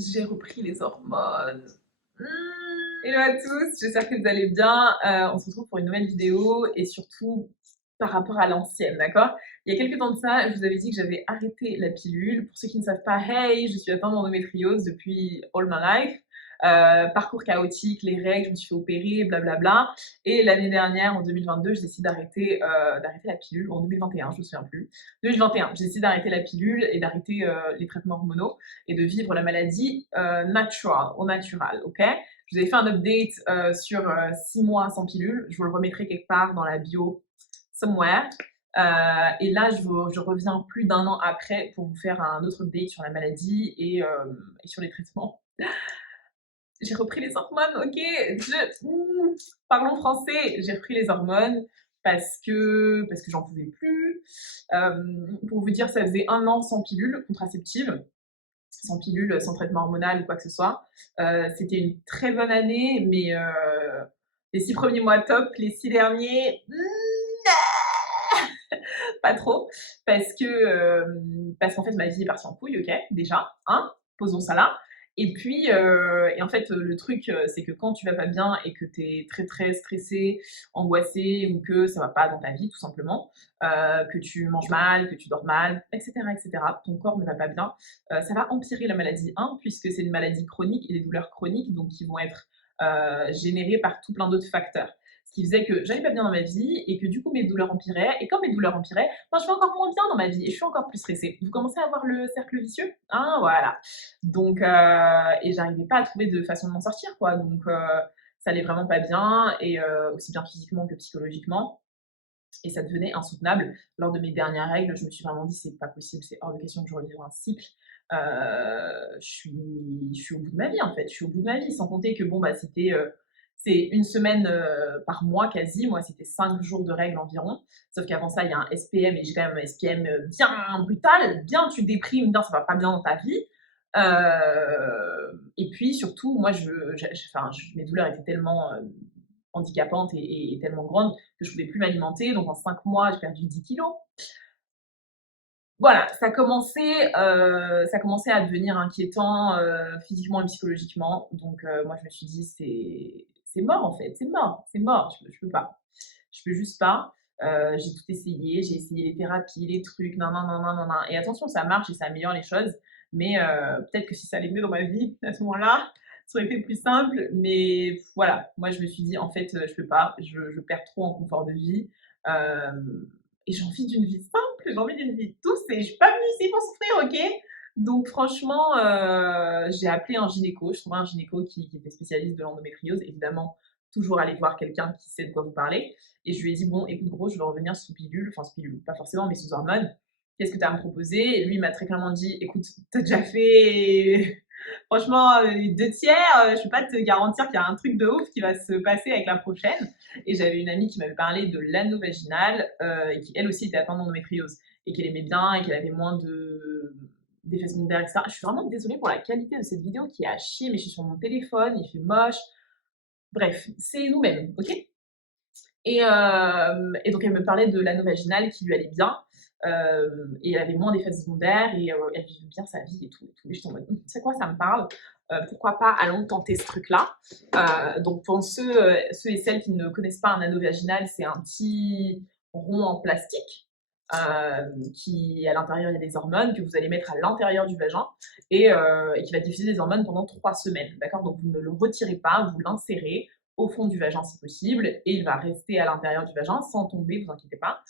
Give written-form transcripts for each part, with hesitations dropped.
j'ai repris les hormones. Hello à tous, j'espère que vous allez bien. On se retrouve pour une nouvelle vidéo et surtout par rapport à l'ancienne, d'accord? Il y a quelques temps de ça, je vous avais dit que j'avais arrêté la pilule. Pour ceux qui ne savent pas, hey, je suis atteinte d'endométriose depuis all my life. Parcours chaotique, les règles, je me suis fait opérer, blablabla. Et l'année dernière, en 2022, je décide d'arrêter la pilule, en 2021, je me souviens plus. 2021, j'ai décidé d'arrêter la pilule et d'arrêter les traitements hormonaux et de vivre la maladie au natural, ok? Je vous avais fait un update sur 6 mois sans pilule. Je vous le remettrai quelque part dans la bio, somewhere. Et là, je reviens plus d'un an après pour vous faire un autre update sur la maladie et sur les traitements. J'ai repris les hormones, ok? Parlons français. J'ai repris les hormones parce que j'en pouvais plus. Pour vous dire, ça faisait un an sans pilule contraceptive, sans pilule, sans traitement hormonal ou quoi que ce soit. C'était une très bonne année, mais les 6 premiers mois top, les 6 derniers, pas trop, parce qu'en fait ma vie est partie en couille, ok, déjà, hein, posons ça là. Et puis, et en fait, le truc, c'est que quand tu vas pas bien et que tu es très très stressé, angoissé ou que ça va pas dans ta vie tout simplement, que tu manges mal, que tu dors mal, etc., ton corps ne va pas bien, ça va empirer la maladie 1 puisque c'est une maladie chronique et des douleurs chroniques donc qui vont être générées par tout plein d'autres facteurs. Ce qui faisait que j'allais pas bien dans ma vie et que du coup mes douleurs empiraient. Et quand mes douleurs empiraient, je vais encore moins bien dans ma vie et je suis encore plus stressée. Vous commencez à voir le cercle vicieux, hein, voilà. Donc, et j'arrivais pas à trouver de façon de m'en sortir, quoi. Donc, ça allait vraiment pas bien, et aussi bien physiquement que psychologiquement. Et ça devenait insoutenable. Lors de mes dernières règles, je me suis vraiment dit, c'est pas possible, c'est hors de question que je revive un cycle. Je suis au bout de ma vie, en fait. Je suis au bout de ma vie, sans compter que, bon, bah, c'est une semaine par mois quasi. Moi, c'était 5 jours de règles environ. Sauf qu'avant ça, il y a un SPM, et j'ai quand même un SPM bien brutal. Bien, tu déprimes, bien, ça va pas bien dans ta vie. Et puis, surtout, moi, mes douleurs étaient tellement handicapantes et tellement grandes que je pouvais plus m'alimenter. Donc, en 5 mois, j'ai perdu 10 kilos. Voilà, ça commençait à devenir inquiétant physiquement et psychologiquement. Donc, moi, je me suis dit, c'est mort en fait, c'est mort, je peux pas. Je peux juste pas. J'ai tout essayé, j'ai essayé les thérapies, les trucs, nan, nan, nan, nan, nan, nan. Et attention, ça marche et ça améliore les choses. Mais peut-être que si ça allait mieux dans ma vie à ce moment-là, ça aurait été plus simple. Mais voilà, moi, je me suis dit, en fait, je peux pas, je perds trop en confort de vie. Euh, et j'ai envie d'une vie simple, j'ai envie d'une vie douce et je suis pas venue ici pour souffrir, ok? Donc franchement, j'ai appelé un gynéco, je trouvais un gynéco qui était spécialiste de l'endométriose, évidemment, toujours aller voir quelqu'un qui sait de quoi vous parlez. Et je lui ai dit, bon, écoute gros, je vais revenir sous pilule, enfin sous pilule, pas forcément, mais sous hormones. Qu'est-ce que tu as à me proposer? Et lui, il m'a très clairement dit, écoute, t'as déjà fait franchement les 2 tiers, je peux pas te garantir qu'il y a un truc de ouf qui va se passer avec la prochaine. Et j'avais une amie qui m'avait parlé de l'anneau vaginal, et qui elle aussi était atteinte d'endométriose et qu'elle aimait bien et qu'elle avait moins d'effets secondaires, etc. Je suis vraiment désolée pour la qualité de cette vidéo qui est à chier, mais je suis sur mon téléphone, il fait moche. Bref, c'est nous-mêmes, ok? Et donc elle me parlait de l'anneau vaginal qui lui allait bien, et elle avait moins d'effets secondaires et elle vivait bien sa vie et tout. Et tout. Et j'étais en mode, tu sais quoi, ça me parle. Pourquoi pas, allons tenter ce truc-là. Donc pour ceux et celles qui ne connaissent pas un anneau vaginal, c'est un petit rond en plastique qui, à l'intérieur, il y a des hormones que vous allez mettre à l'intérieur du vagin et qui va diffuser des hormones pendant 3 semaines. D'accord? Donc vous ne le retirez pas, vous l'insérez au fond du vagin si possible, et il va rester à l'intérieur du vagin sans tomber, vous inquiétez pas,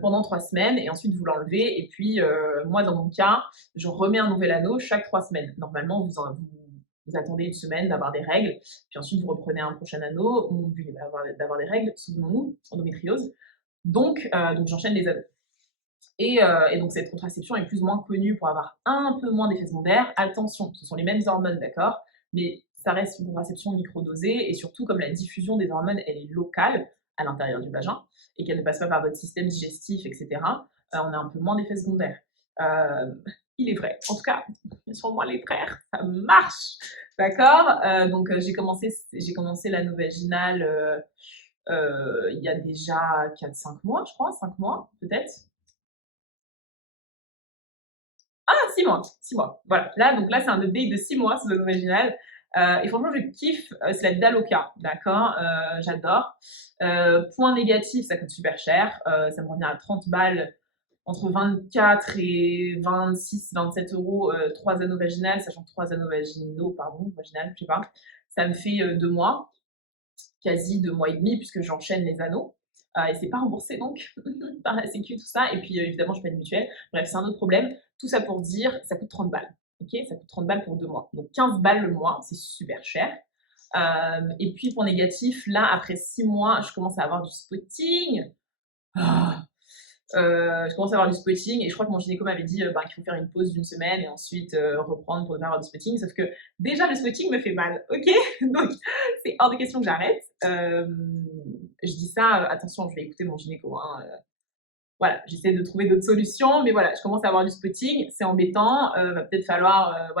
pendant 3 semaines, et ensuite vous l'enlevez. Et puis, moi, dans mon cas, je remets un nouvel anneau chaque 3 semaines. Normalement, vous attendez une semaine d'avoir des règles, puis ensuite vous reprenez un prochain anneau. Mon but est d'avoir des règles, souvenons-nous, endométriose. Donc j'enchaîne les anneaux. Et donc cette contraception est plus ou moins connue pour avoir un peu moins d'effets secondaires. Attention, ce sont les mêmes hormones, d'accord, mais ça reste une contraception microdosée, et surtout comme la diffusion des hormones, elle est locale à l'intérieur du vagin et qu'elle ne passe pas par votre système digestif, etc., on a un peu moins d'effets secondaires. Euh, il est vrai. En tout cas, sur moi les frères, ça marche, d'accord. Donc j'ai commencé l'anneau vaginal il y a déjà 4-5 mois, je crois, 5 mois peut-être. 6 mois, 6 mois. Voilà. Là, donc là, c'est un update de 6 mois sous zone vaginale. Et franchement, je kiffe, c'est la Daloca, d'accord, j'adore. Point négatif, ça coûte super cher, ça me revient à 30 balles, entre 24 et 26, 27 euros, 3 anneaux vaginales, sachant que 3 anneaux vaginaux, pardon, vaginales, je sais pas, ça me fait 2 mois, quasi 2 mois et demi, puisque j'enchaîne les anneaux. Et c'est pas remboursé donc par la sécu, tout ça. Et puis évidemment, je paye une mutuelle. Bref, c'est un autre problème. Tout ça pour dire, ça coûte 30 balles. Ok, ça coûte 30 balles pour 2 mois. Donc 15 balles le mois, c'est super cher. Et puis pour négatif, là, après 6 mois, je commence à avoir du spotting. Ah, je commence à avoir du spotting et je crois que mon gynéco m'avait dit qu'il faut faire une pause d'une semaine et ensuite reprendre pour ne pas avoir du spotting. Sauf que déjà, le spotting me fait mal, ok. Donc, c'est hors de question que j'arrête. Je dis ça, attention, je vais écouter mon gynéco. Hein, voilà, j'essaie de trouver d'autres solutions, mais voilà, je commence à avoir du spotting, c'est embêtant. Va peut-être falloir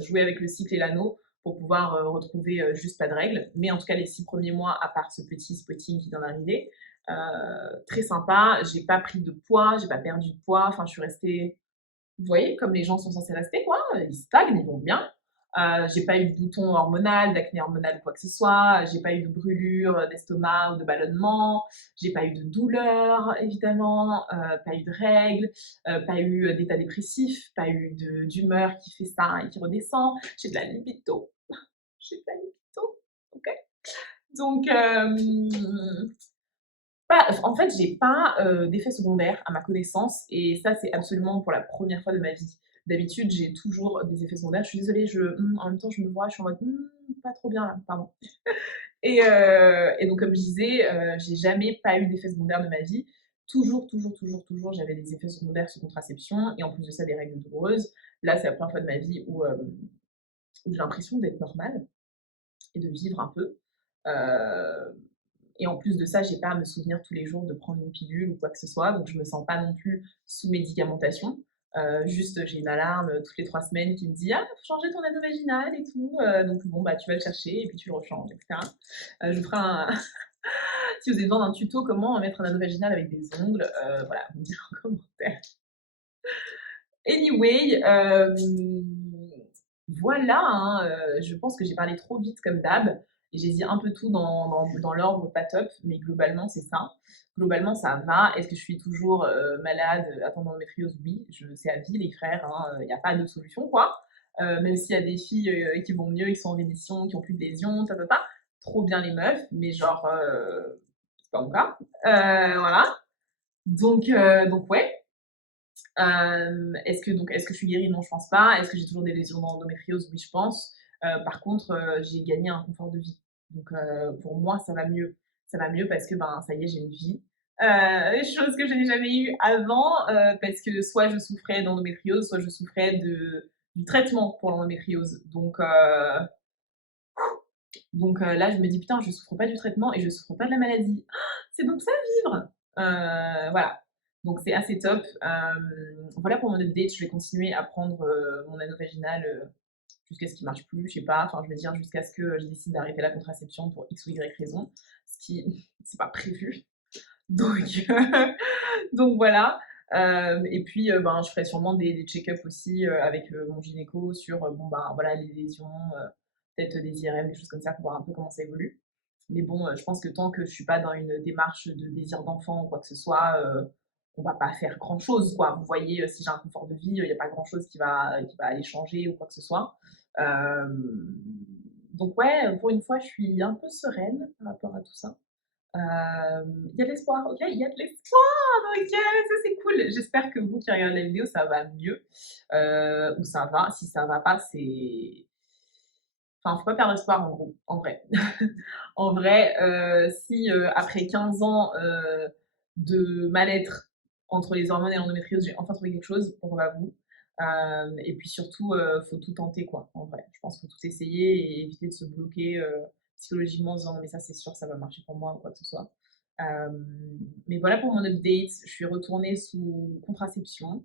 jouer avec le cycle et l'anneau pour pouvoir retrouver juste pas de règles. Mais en tout cas, les 6 premiers mois, à part ce petit spotting qui vient d'arriver, très sympa. J'ai pas pris de poids, j'ai pas perdu de poids. Enfin, je suis restée, vous voyez, comme les gens sont censés rester, quoi. Ils stagnent, ils vont bien. J'ai pas eu de bouton hormonal, d'acné hormonal ou quoi que ce soit. J'ai pas eu de brûlure d'estomac ou de ballonnement. J'ai pas eu de douleur, évidemment. Pas eu de règles. Pas eu d'état dépressif. Pas eu d'humeur qui fait ça et qui redescend. J'ai de la libido. J'ai de la libido. Ok. Donc, en fait, j'ai pas d'effet secondaire à ma connaissance et ça, c'est absolument pour la première fois de ma vie. D'habitude, j'ai toujours des effets secondaires. Je suis désolée, en même temps, je me vois, je suis en mode pas trop bien là, pardon. Et donc, comme je disais, j'ai jamais pas eu d'effet secondaire de ma vie. Toujours, toujours, toujours, toujours, j'avais des effets secondaires sous contraception et en plus de ça, des règles douloureuses. Là, c'est la première fois de ma vie où j'ai l'impression d'être normale et de vivre un peu. Euh, et en plus de ça, j'ai pas à me souvenir tous les jours de prendre une pilule ou quoi que ce soit, donc je me sens pas non plus sous médicamentation. Juste, j'ai une alarme toutes les 3 semaines qui me dit ah, faut changer ton anneau vaginal et tout. Donc bon, bah tu vas le chercher et puis tu le rechanges, etc. Je vous ferai un. Si vous avez besoin d'un tuto comment mettre un anneau vaginal avec des ongles, voilà, vous me direz en commentaire. Anyway, voilà, hein, je pense que j'ai parlé trop vite comme d'hab et j'ai dit un peu tout dans l'ordre pas top, mais globalement, c'est ça. Globalement, ça va. Est-ce que je suis toujours malade, attendant l'endométriose? Oui, c'est à vie, les frères, il n'y a pas de solution, quoi. Même s'il y a des filles qui vont mieux, qui sont en rémission, qui ont plus de lésions, trop bien les meufs, mais genre, c'est pas mon cas. Voilà. Donc ouais. Est-ce que je suis guérie? Non, je pense pas. Est-ce que j'ai toujours des lésions d'endométriose? Oui, je pense. Par contre, j'ai gagné un confort de vie. Donc, pour moi, ça va mieux. Ça va mieux parce que, ben, ça y est, j'ai une vie. Chose que je n'ai jamais eue avant, parce que soit je souffrais d'endométriose, soit je souffrais du traitement pour l'endométriose. Donc là, je me dis, putain, je souffre pas du traitement et je souffre pas de la maladie. C'est donc ça vivre. Voilà. Donc c'est assez top. Voilà pour mon update. Je vais continuer à prendre mon anneau vaginal jusqu'à ce qu'il marche plus. Je sais pas. Enfin, je veux dire jusqu'à ce que je décide d'arrêter la contraception pour X ou Y raison. Ce qui, c'est pas prévu. Donc, donc voilà. Et puis, ben, je ferai sûrement des check-up aussi avec mon gynéco sur bon, ben, voilà, les lésions, peut-être des IRM, des choses comme ça, pour voir un peu comment ça évolue. Mais bon, je pense que tant que je suis pas dans une démarche de désir d'enfant ou quoi que ce soit, on va pas faire grand-chose, quoi. Vous voyez, si j'ai un confort de vie, il n'y a pas grand-chose qui va aller changer ou quoi que ce soit. Donc ouais, pour une fois, je suis un peu sereine par rapport à tout ça. Il y a de l'espoir, ok? Il y a de l'espoir, ok? Ça c'est cool. J'espère que vous qui regardez la vidéo, ça va mieux. Ou ça va. Si ça va pas, c'est. Enfin, faut pas perdre espoir en gros, en vrai. En vrai, si après 15 ans de mal-être entre les hormones et l'endométriose, j'ai enfin trouvé quelque chose, pourquoi pas vous? Et puis surtout, faut tout tenter, quoi, en vrai. Je pense qu'il faut tout essayer et éviter de se bloquer psychologiquement en disant non, mais ça c'est sûr, ça va marcher pour moi ou quoi que ce soit. Mais voilà pour mon update. Je suis retournée sous contraception,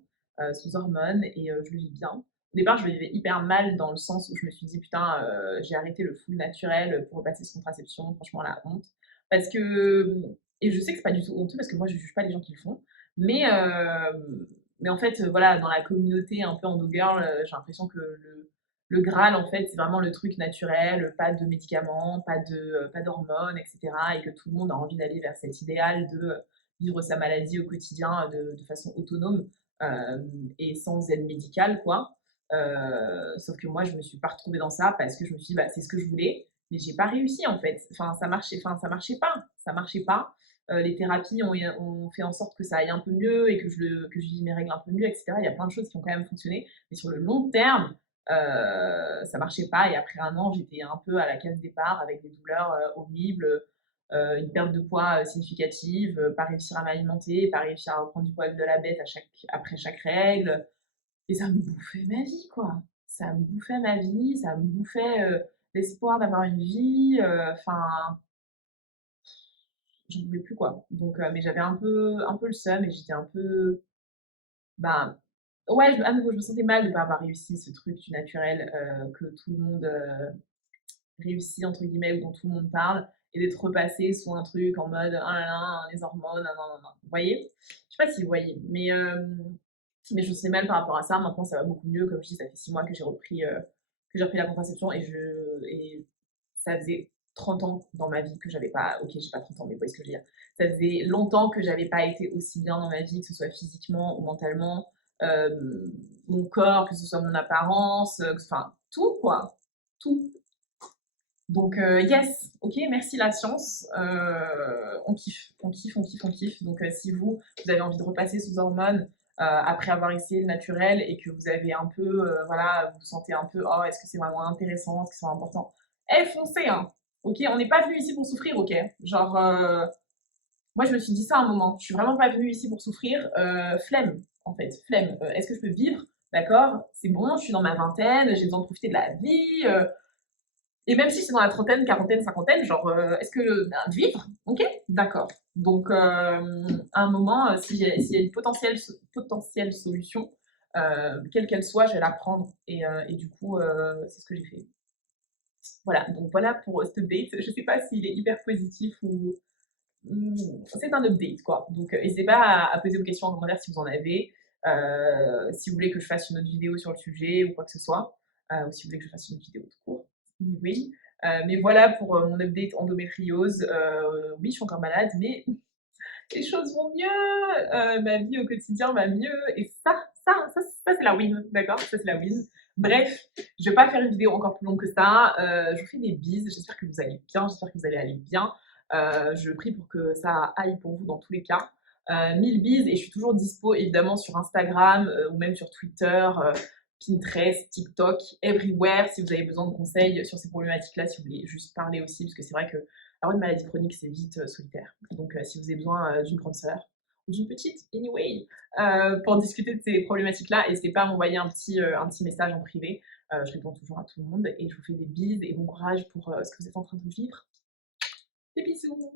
sous hormones et je le vis bien. Au départ, je le vivais hyper mal dans le sens où je me suis dit putain, j'ai arrêté le full naturel pour repasser sous contraception. Franchement, la honte. Parce que, et je sais que c'est pas du tout honteux parce que moi je juge pas les gens qui le font, mais Mais en fait, voilà, dans la communauté un peu endo girl, j'ai l'impression que le Graal, en fait, c'est vraiment le truc naturel, pas de médicaments, pas d'hormones, et cetera, et que tout le monde a envie d'aller vers cet idéal de vivre sa maladie au quotidien de façon autonome, et sans aide médicale, quoi. Sauf que moi, je me suis pas retrouvée dans ça parce que je me suis dit: «Bah, c'est ce que je voulais», mais j'ai pas réussi, en fait. Enfin, ça marchait pas. Les thérapies ont fait en sorte que ça aille un peu mieux et que je vive mes règles un peu mieux, et cetera. Il y a plein de choses qui ont quand même fonctionné, mais sur le long terme, ça marchait pas. Et après 1 an, j'étais un peu à la case départ avec des douleurs horribles, une perte de poids significative, pas réussir à m'alimenter, pas réussir à reprendre du poil de la bête après chaque règle. Et ça me bouffait ma vie, quoi. Ça me bouffait ma vie, ça me bouffait l'espoir d'avoir une vie. Enfin, j'en pouvais plus, quoi. Donc, mais j'avais un peu le seum et j'étais un peu, ben, ouais, à nouveau, je me sentais mal de pas avoir réussi ce truc du naturel que tout le monde réussit, entre guillemets, ou dont tout le monde parle, et d'être repassée sous un truc en mode ah là là, les hormones, ah non, non, non. Vous voyez? Je sais pas si vous voyez, mais je me sentais mal par rapport à ça. Maintenant, ça va beaucoup mieux. Comme je dis, ça fait 6 mois que j'ai repris la contraception, et ça faisait 30 ans dans ma vie que j'avais pas, ok, j'ai pas 30 ans, mais vous voyez ce que je veux dire. Ça faisait longtemps que j'avais pas été aussi bien dans ma vie, que ce soit physiquement ou mentalement, euh, mon corps, que ce soit mon apparence, enfin, tout, quoi. Tout. Donc, yes, ok, merci la science. On kiffe, on kiffe, on kiffe, on kiffe. Donc, si vous avez envie de repasser sous hormones après avoir essayé le naturel et que vous avez un peu, voilà, vous vous sentez un peu, oh, est-ce que c'est vraiment intéressant, est-ce que c'est important? Eh, foncez, hein, ok? On n'est pas venu ici pour souffrir, ok? Genre, moi, je me suis dit ça à un moment. Je suis vraiment pas venue ici pour souffrir. Flemme, en fait, flemme. Est-ce que je peux vivre? D'accord, c'est bon, je suis dans ma vingtaine, j'ai besoin de profiter de la vie. Et même si c'est dans la trentaine, quarantaine, cinquantaine, genre, est-ce que vivre? Ok, d'accord. Donc, à un moment, s'il y a une potentielle solution, quelle qu'elle soit, je vais la prendre. Et du coup, c'est ce que j'ai fait. Voilà, donc voilà pour cet update. Je sais pas s'il est hyper positif ou. C'est un update, quoi. Donc, n'hésitez pas à poser vos questions en commentaire si vous en avez. Si vous voulez que je fasse une autre vidéo sur le sujet ou quoi que ce soit. Ou si vous voulez que je fasse une autre vidéo tout court. Anyway. Mais voilà pour mon update endométriose. Oui, je suis encore malade, mais les choses vont mieux. Ma vie au quotidien va mieux. Et ça c'est la win, d'accord? Ça, c'est la win. Bref, je vais pas faire une vidéo encore plus longue que ça. Je vous fais des bises. J'espère que vous allez bien. J'espère que vous allez aller bien. Je prie pour que ça aille pour vous dans tous les cas. 1000 bises, et je suis toujours dispo évidemment sur Instagram ou même sur Twitter, Pinterest, TikTok, everywhere, si vous avez besoin de conseils sur ces problématiques-là, si vous voulez juste parler aussi, parce que c'est vrai que avoir une maladie chronique, c'est vite solitaire. Donc, si vous avez besoin d'une grande sœur ou d'une petite, anyway, pour discuter de ces problématiques-là, n'hésitez pas à m'envoyer un petit message en privé. Je réponds toujours à tout le monde et je vous fais des bises et bon courage pour ce que vous êtes en train de vivre. Des bisous!